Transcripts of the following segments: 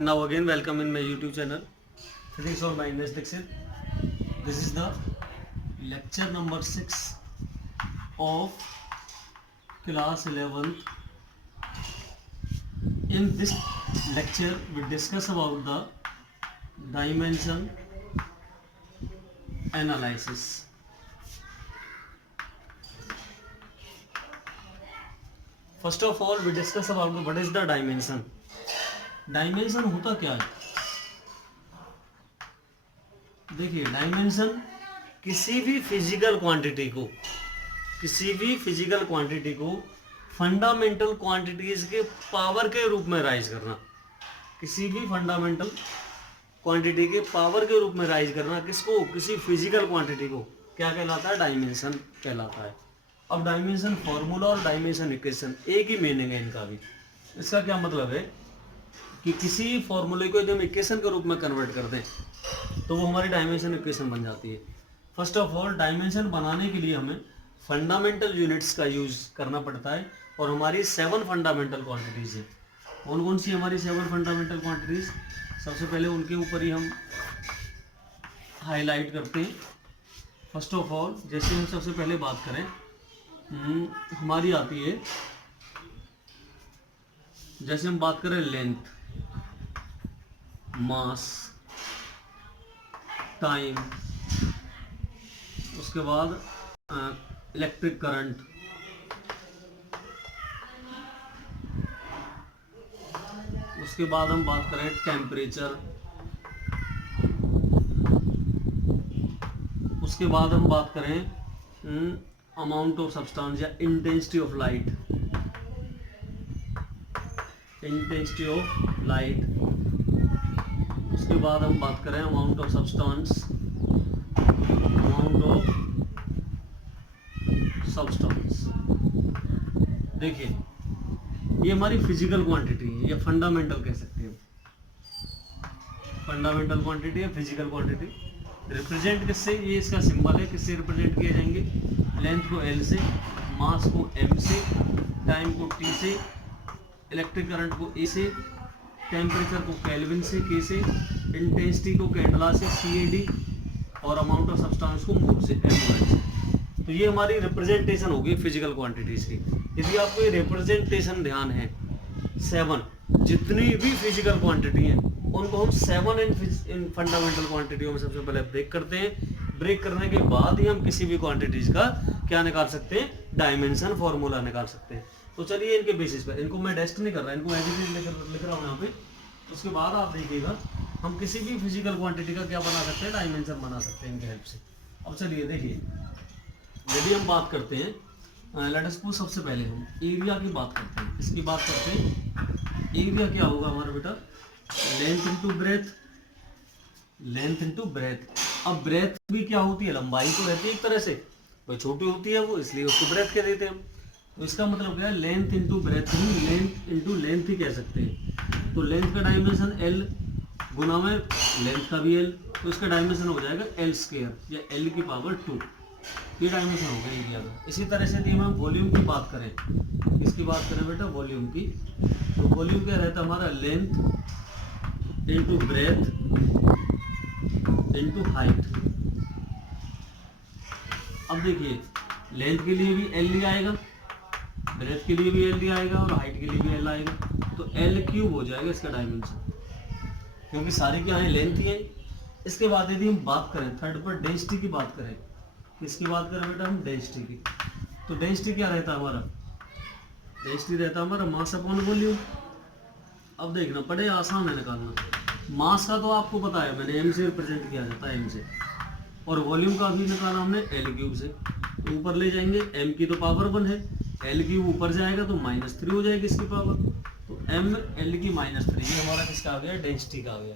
Now again welcome in my YouTube channel Physics or Mindless Dixit. This is the lecture number 6 of class 11th. In this lecture we discuss about the dimension analysis. First of all we discuss about what is the dimension. Dimension होता क्या है? देखिए, dimension किसी भी physical quantity को fundamental quantities के power के रूप में राइज करना, किसी भी फंडामेंटल क्वांटिटी के पावर के रूप में राइज करना किसको? किसी फिजिकल क्वांटिटी को क्या कहलाता है? डायमेंशन कहलाता है। अब डायमेंशन फॉर्मूला और डायमेंशन इक्वेशन एक ही मीनिंग है इनका भी। इसका क्या मतलब है कि किसी फॉर्मूले को यदि हम इक्वेशन के रूप में कन्वर्ट कर दें तो वो हमारी डायमेंशन इक्वेशन बन जाती है। फर्स्ट ऑफ ऑल डायमेंशन बनाने के लिए हमें फंडामेंटल यूनिट्स का यूज करना पड़ता है और हमारी 7 फंडामेंटल क्वांटिटीज है। कौन कौन सी हमारी 7 फंडामेंटल क्वांटिटीज? सबसे पहले उनके ऊपर ही हम हाईलाइट करते हैं। फर्स्ट ऑफ ऑल जैसे हम सबसे पहले बात करें, हमारी आती है, जैसे हम बात करें लेंथ, मास, टाइम, उसके बाद इलेक्ट्रिक करंट, उसके बाद हम बात करें टेम्परेचर, उसके बाद हम बात करें अमाउंट ऑफ सब्सटेंस या इंटेंसिटी ऑफ लाइट, उसके बाद हम बात करें अमाउंट ऑफ सब्सटेंस, देखिए ये हमारी फिजिकल क्वांटिटी है, ये फंडामेंटल कह सकते हैं। फंडामेंटल क्वांटिटी है, फिजिकल क्वांटिटी। रिप्रेजेंट किससे? ये इसका सिंबल है, किससे रिप्रेजेंट किए जाएंगे? लेंथ को L से, मास को M से, टाइम को T से, इलेक्ट्रिक करंट को E से, टेम्परेचर को केल्विन से K से, इंटेंसिटी को कैंडला से CAD और अमाउंट ऑफ सब्सटेंस को मोल से MOL। तो ये हमारी रिप्रेजेंटेशन होगी फिजिकल क्वांटिटीज की। यदि आपको ये रिप्रेजेंटेशन ध्यान है, 7 जितनी भी फिजिकल क्वांटिटी हैं उनको हम 7 इन फंडामेंटल क्वांटिटियों में सबसे पहले ब्रेक करते हैं। ब्रेक करने के बाद ही हम किसी भी क्वांटिटीज का क्या निकाल सकते हैं? डायमेंशन फॉर्मूला निकाल सकते हैं। तो चलिए इनके बेसिस पर, इनको मैं टेस्ट नहीं कर रहा, इनको एज इट इज लिख रहा हूँ यहाँ पे। उसके बाद आप देखिएगा हम किसी भी फिजिकल क्वांटिटी का क्या बना सकते हैं? डायमेंशन बना सकते हैं इनके हेल्प से। अब चलिए देखिए, यदि हम बात करते हैं, लेट अस सपोज सबसे पहले हम एरिया की बात करते हैं, इसकी बात करते हैं। एरिया क्या होगा हमारा बेटा? Length into breadth. अब ब्रेथ भी क्या होती है? लंबाई तो रहती है एक तरह से, कोई छोटी होती है वो, इसलिए उसको ब्रेथ कह देते हैं हम। तो इसका मतलब क्या है? लेंथ इनटू ब्रेथ ही, लेंथ इनटू लेंथ ही कह सकते हैं। तो लेंथ का डायमेंशन L गुना में लेंथ का भी L, तो इसका डायमेंशन हो जाएगा L² या L की पावर 2। ये डायमेंशन हो गया एरिया का। इसी तरह से यदि हम वॉल्यूम की बात करें, इसकी बात करें बेटा वॉल्यूम की, तो वॉल्यूम क्या रहता है हमारा? Length into breadth into height. अब देखिए लेंथ के लिए भी L ही आएगा, ब्रेथ के लिए भी L ही आएगा और हाइट के लिए भी L आएगा। तो L³ हो जाएगा इसका डायमेंशन, क्योंकि सारी क्या है? लेंथ ही है। इसके बाद यदि हम बात करें थर्ड पर डेंसिटी की बात करें, किसकी बात करें बेटा हम? डेंसिटी की। तो डेंसिटी क्या रहता है हमारा? डेंसिटी रहता है हमारा मास अपॉन वॉल्यूम। अब देखना बड़े आसान है निकालना। मास का तो आपको पता है, मैंने M से रिप्रेजेंट किया जाता है, M से। और वॉल्यूम का भी निकाला हमने L³ से। तो ऊपर ले जाएंगे, M की तो पावर 1 है, L³ ऊपर जाएगा तो -3 हो जाएगी इसकी पावर। तो M L की -3, ये हमारा किसका आ गया? डेंसिटी का आ गया।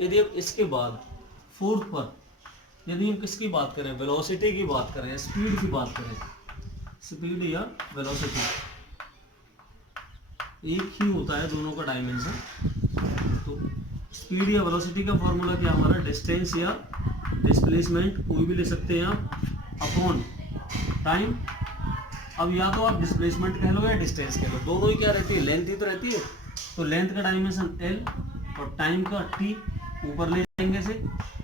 यदि हम इसके बाद फोर्थ पर यदि हम किसकी बात करें? वेलोसिटी की बात करें, स्पीड की बात करें, स्पीड या वेलोसिटी, एक ही होता है दोनों का डायमेंशन। तो स्पीड या वेलोसिटी का फॉर्मूला क्या हमारा? डिस्टेंस या डिस्प्लेसमेंट, कोई भी ले सकते हैं आप, अपॉन टाइम। अब या तो आप डिस्प्लेसमेंट कह लो या डिस्टेंस कह लो, दोनों ही क्या रहती है? लेंथ ही तो रहती है। तो लेंथ का डायमेंशन L और टाइम का टी ऊपर ले जाएंगे से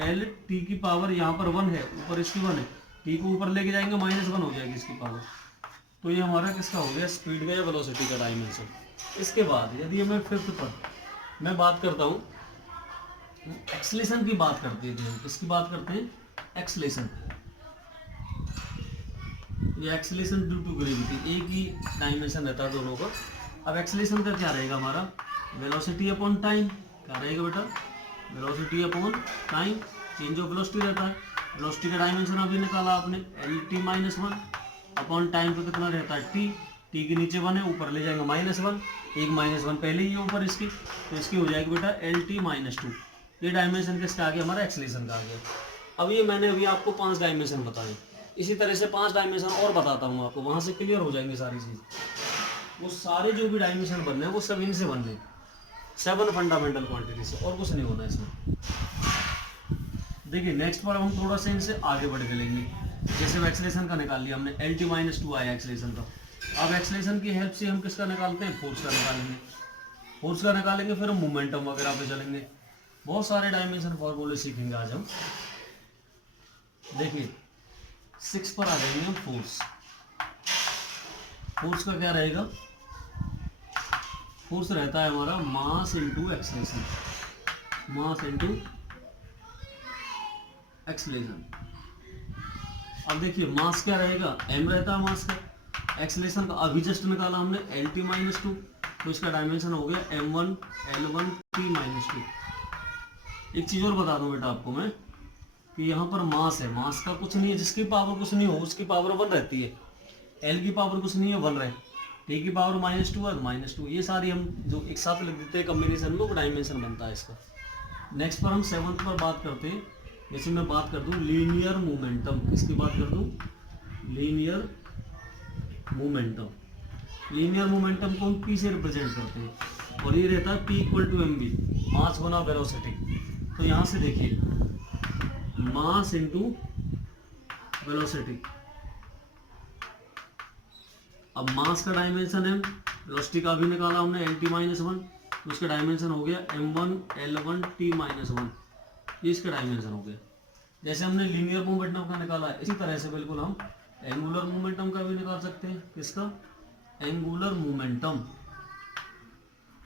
एल टी की पावर यहाँ पर 1 है, ऊपर इसकी 1 है, टी को ऊपर लेके जाएंगे -1 हो जाएगी इसकी पावर। तो ये हमारा किसका हो गया, स्पीड का या वेलोसिटी का डायमेंशन। इसके बाद यदि मैं फिफ्थ पर मैं बात करता हूँ एक्सेलेरेशन की बात करते हैं, किसकी बात करते हैं, एक्सेलेरेशन। ये एक्सेलेरेशन ड्यू टू ग्रेविटी, एक ही डायमेंशन रहता है दोनों का। अब एक्सेलेरेशन का क्या रहेगा हमारा, वेलोसिटी अपॉन टाइम। क्या रहेगा बेटा, velocity upon time, change of velocity रहता है। वेलोसिटी का डायमेंशन अभी निकाला आपने, एल टी -1 अपॉन टाइम पे कितना रहता है टी, टी के नीचे 1 है, ऊपर ले जाएंगे -1, एक -1 पहले ही है ऊपर इसकी, तो इसकी हो जाएगी बेटा एल टी -2। ये डायमेंशन किसका आ गया, हमारा एक्सेलेरेशन का आ गया। अब ये मैंने अभी आपको 5 डायमेंशन बताए, इसी तरह से 5 डायमेंशन और बताता हूँ आपको, वहाँ से क्लियर हो जाएंगे सारी चीज़। वो सारे जो भी डायमेंशन बनने हैं वो सब इनसे बनने हैं, 7 फंडामेंटल क्वांटिटी से, और कुछ नहीं होना इसमें। देखिए नेक्स्ट बार हम थोड़ा सा इनसे आगे बढ़ के लेंगे। जैसे एक्सेलेरेशन का निकाल लिया हमने, एल टी -2 आया एक्सेलेरेशन का। अब एक्सेलेरेशन की हेल्प से हम किसका निकालते हैं, फोर्स का निकालेंगे। फोर्स का निकालेंगे फिर हम मोमेंटम वगैरह पे चलेंगे, बहुत सारे डायमेंशन फॉर्मूले सीखेंगे आज हम। देखिए 6 पर आ जाएंगे हम, फोर्स। फोर्स का क्या रहेगा, फोर्स रहता है हमारा mass into acceleration, mass into acceleration. अब देखिए मास क्या रहेगा, m रहता है मास का। एक्सेलेरेशन का अभी जस्ट निकाला हमने एल टी -2, तो इसका डायमेंशन हो गया m1 l1 t -2। एक चीज़ और बता दूं बेटा आपको मैं कि यहाँ पर मास है, मास का कुछ नहीं है, जिसकी पावर कुछ नहीं हो उसकी पावर 1 रहती है। एल की पावर कुछ नहीं है, 1 रहे, टी की पावर -2 है, -2। ये सारी हम जो एक साथ लिख देते हैं कम्बिनेशन में, वो डायमेंशन बनता है इसका। नेक्स्ट पर हम 7th पर बात करते हैं। जैसे मैं बात कर दूं लीनियर मोमेंटम, किसकी बात कर दूं, लीनियर मोमेंटम। लीनियर मोमेंटम को हम पी से रिप्रेजेंट करते हैं, और ये रहता है P = mv, मास गुना वेलोसिटी। तो यहाँ से देखिए मास इंटू वेलोसिटी। अब मास का डायमेंशन है, वेलोसिटी का भी निकाला हमने एल टी -1, तो उसका डायमेंशन हो गया m1 l1 t -1। ये इसका डायमेंशन हो गया। जैसे हमने लीनियर मोमेंटम का निकाला है, इसी तरह से बिल्कुल हम एंगुलर मोमेंटम का भी निकाल सकते हैं। किसका, एंगुलर मोमेंटम।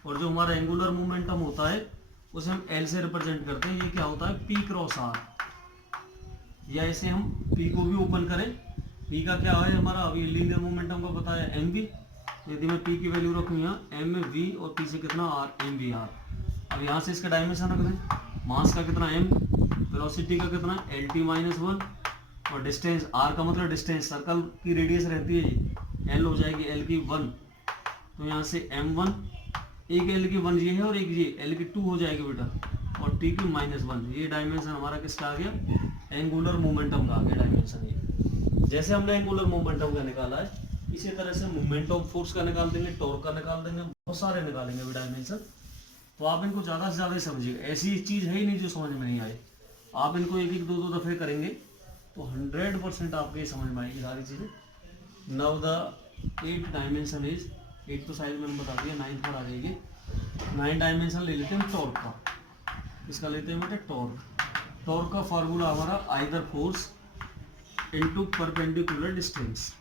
और जो हमारा एंगुलर मोमेंटम होता है उसे हम एल से रिप्रेजेंट करते हैं। ये क्या होता है, P × R, या इसे हम P को भी ओपन करें, P का क्या है हमारा, अभी लीनियर मोमेंटम का बताया mv, यदि मैं P की वैल्यू रखूँ यहाँ mv और P से कितना r, mvr। अब यहाँ से इसका डायमेंशन रख दें, मास का कितना m, वेलोसिटी का कितना एल टी -1, और डिस्टेंस r का मतलब डिस्टेंस, सर्कल की रेडियस रहती है l हो जाएगी l की 1, तो यहाँ से m1, एक l की 1 ये है और एक ये l की 2 हो जाएगी बेटा, और t की -1। ये डायमेंशन हमारा किसका आ गया, एंगुलर मोमेंटम का आ गया डायमेंशन। ये जैसे हमने एंगुलर मोमेंटम का निकाला है, इसी तरह से मोमेंट ऑफ फोर्स का निकाल देंगे, टॉर्क का निकाल देंगे, बहुत सारे निकालेंगे अभी डायमेंशन। तो आप इनको ज़्यादा से ज़्यादा समझिएगा, ऐसी चीज़ है ही नहीं जो समझ में नहीं आए। आप इनको एक एक दो दो दफ़े करेंगे तो 100% आपको ये समझ में आएगी सारी चीज़ें। Now the 8th dimension is, 8 तो शायद मैंने बता दिया, 9th पर आ जाएगी। 9 डायमेंशन ले लेते हैं टॉर्क का। इसका लेते हैं बेटे टॉर्क। टॉर्क का फार्मूला हमारा either force into perpendicular distance.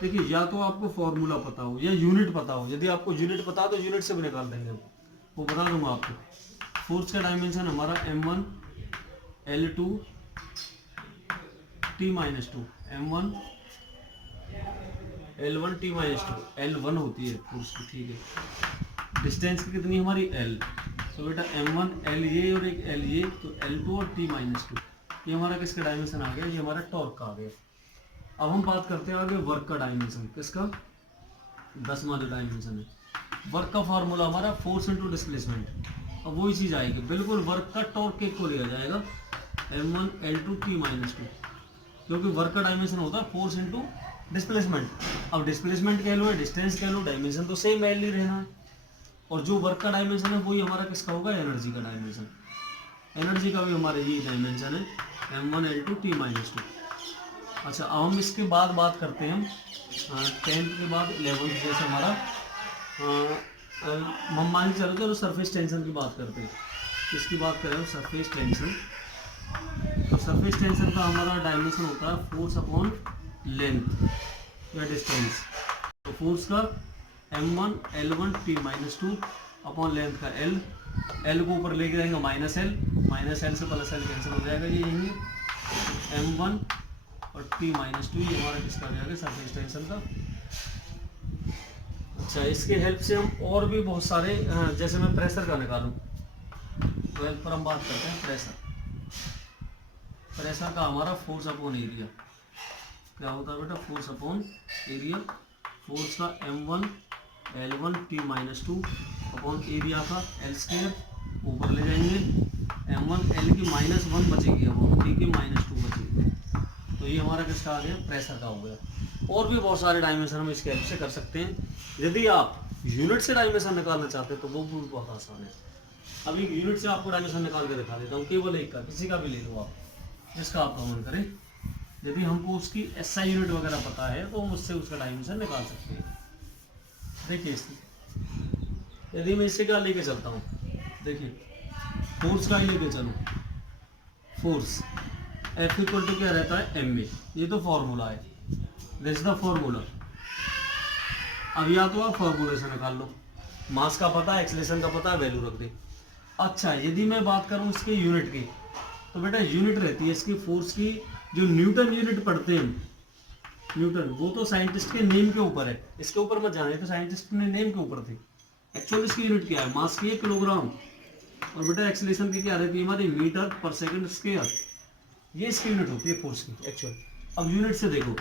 देखिए या तो आपको फॉर्मूला पता हो या यूनिट पता हो। यदि आपको यूनिट पता हो तो यूनिट से भी निकाल देंगे, वो बता दूंगा आपको। फोर्स का डायमेंशन हमारा m1 l2 t -2, m1 l1 t -2, l1 होती है फोर्स की, ठीक है। डिस्टेंस की कितनी हमारी l, तो बेटा m1 l ये और एक l ये, तो l2 और t -2। ये हमारा किसका डायमेंशन आ गया, ये हमारा टॉर्क का आ गया। अब हम बात करते हैं आगे वर्क का डायमेंशन। किसका, 10वां जो डायमेंशन है। वर्क का फार्मूला हमारा फोर्स इनटू डिस्प्लेसमेंट। अब वही चीज़ आएगी, बिल्कुल वर्क का टॉर्क के को लिया जाएगा m1 l2 t -2, क्योंकि वर्क का डायमेंशन होता है फोर्स इनटू डिस्प्लेसमेंट। अब डिस्प्लेसमेंट कह लो या डिस्टेंस कह लो, डायमेंशन तो सेम एल ही रहना है। और जो वर्क का डायमेंशन है वही हमारा किसका होगा, एनर्जी का डायमेंशन। एनर्जी का भी हमारे ये डायमेंशन है m1 l2 t -2। अच्छा अब हम इसके बाद बात करते हैं 10th के बाद 11th। जैसे हमारा मान के चलो सरफेस टेंशन की बात करते हैं। इसकी बात करें सरफेस टेंशन, तो सरफेस टेंशन का हमारा डायमेंशन होता है फोर्स अपॉन लेंथ या डिस्टेंस। तो फोर्स का m1 L1 T minus 2 upon length का L को ऊपर लेके जाएंगे माइनस एल से प्लस एल कैंसिल हो जाएगा, ये यही m1 और T माइनस 2, ये हमारा किसका हो जाएगा सरफेस टेंशन का। अच्छा, इसके हेल्प से हम और भी बहुत सारे जैसे मैं प्रेशर का निकालूं, ट्वेल्थ पर हम बात करते हैं प्रेशर का हमारा फोर्स अपॉन एरिया क्या होता है बेटा, फोर्स अपॉन एरिया। फोर्स का m1 L1 T minus 2 upon area का L स्क्वायर ऊपर ले जाएंगे, m1 L की -1 बचेगी, अब T की -2 बचेगी, तो ये हमारा किसका आ गया प्रेशर का हो गया। और भी बहुत सारे डायमेंशन हम इसके हेल्प से कर सकते हैं। यदि आप यूनिट से डायमेंशन निकालना चाहते हैं तो वो भी बहुत आसान है। अब एक यूनिट से आपको डायमेंशन निकाल के दिखा देता हूँ, केवल एक का, किसी का भी ले लो आप, जिसका आप मन करें। यदि हमको उसकी SI यूनिट वगैरह पता है तो हम उससे उसका डायमेंशन निकाल सकते हैं। देखिए इसकी, यदि मैं इससे क्या लेके चलता हूँ, देखिए फोर्स का ही लेके चलूँ, फोर्स F इक्वल टू क्या रहता है m में, ये तो फॉर्मूला है, दिस द फॉर्मूला। अब या तो आप फॉर्मूले से निकाल लो, मास का पता है, एक्सेलरेशन का पता है, वैल्यू रख दे। अच्छा, यदि मैं बात करूं इसके यूनिट की, तो बेटा यूनिट रहती है इसकी फोर्स की, जो न्यूटन यूनिट पढ़ते हैं, न्यूटन, वो तो साइंटिस्ट के नेम के ऊपर है, इसके ऊपर मत जाने, तो साइंटिस्ट ने नेम के ऊपर थी। एक्चुअल इसकी यूनिट क्या है, मास की है किलोग्राम, और बेटा एक्सेलरेशन की क्या रहती है हमारी, मीटर पर सेकंड स्क्वायर, ये इसकी यूनिट होती है फोर्स की एक्चुअल। अब यूनिट से देखो,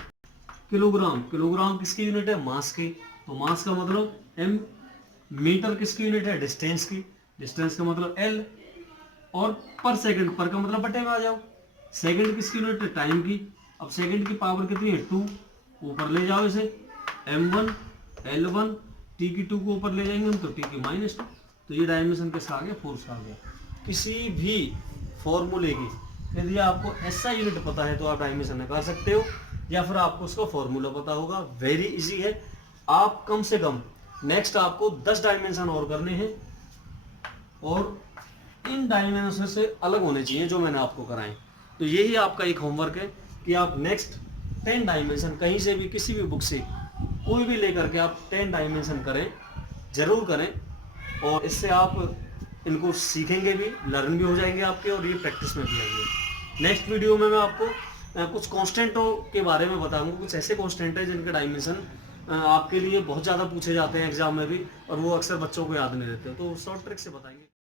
किलोग्राम, किलोग्राम किसकी यूनिट है, मास की, तो मास का मतलब m, मीटर किसकी यूनिट है, डिस्टेंस की, डिस्टेंस का मतलब l, और पर सेकंड, पर का मतलब बटे में आ जाओ, सेकंड किसकी यूनिट है, टाइम की। अब सेकंड की पावर कितनी है 2, ऊपर ले जाओ इसे, m1 L1 T की 2 को ऊपर ले जाएंगे हम तो T की -2, तो ये डायमेंशन किसका आ गया, फोर्स का आ गया। किसी भी फॉर्मूले की यदि आपको SI यूनिट पता है तो आप डायमेंशन निकाल सकते हो, या फिर आपको उसका फॉर्मूला पता होगा, वेरी इजी है। आप कम से कम नेक्स्ट आपको 10 डायमेंशन और करने हैं, और इन डायमेंशन से अलग होने चाहिए जो मैंने आपको कराए। तो यही आपका एक होमवर्क है कि आप नेक्स्ट 10 डायमेंशन कहीं से भी, किसी भी बुक से कोई भी लेकर के आप 10 डायमेंशन करें, जरूर करें, और इससे आप इनको सीखेंगे भी, लर्न भी हो जाएंगे आपके, और ये प्रैक्टिस में भी आएंगे। नेक्स्ट वीडियो में मैं आपको कुछ कांस्टेंटों के बारे में बताऊंगा, कुछ ऐसे कांस्टेंट है जिनके डायमेंशन आपके लिए बहुत ज़्यादा पूछे जाते हैं एग्जाम में भी, और वो अक्सर बच्चों को याद नहीं रहते, तो शॉर्ट ट्रिक से बताएंगे।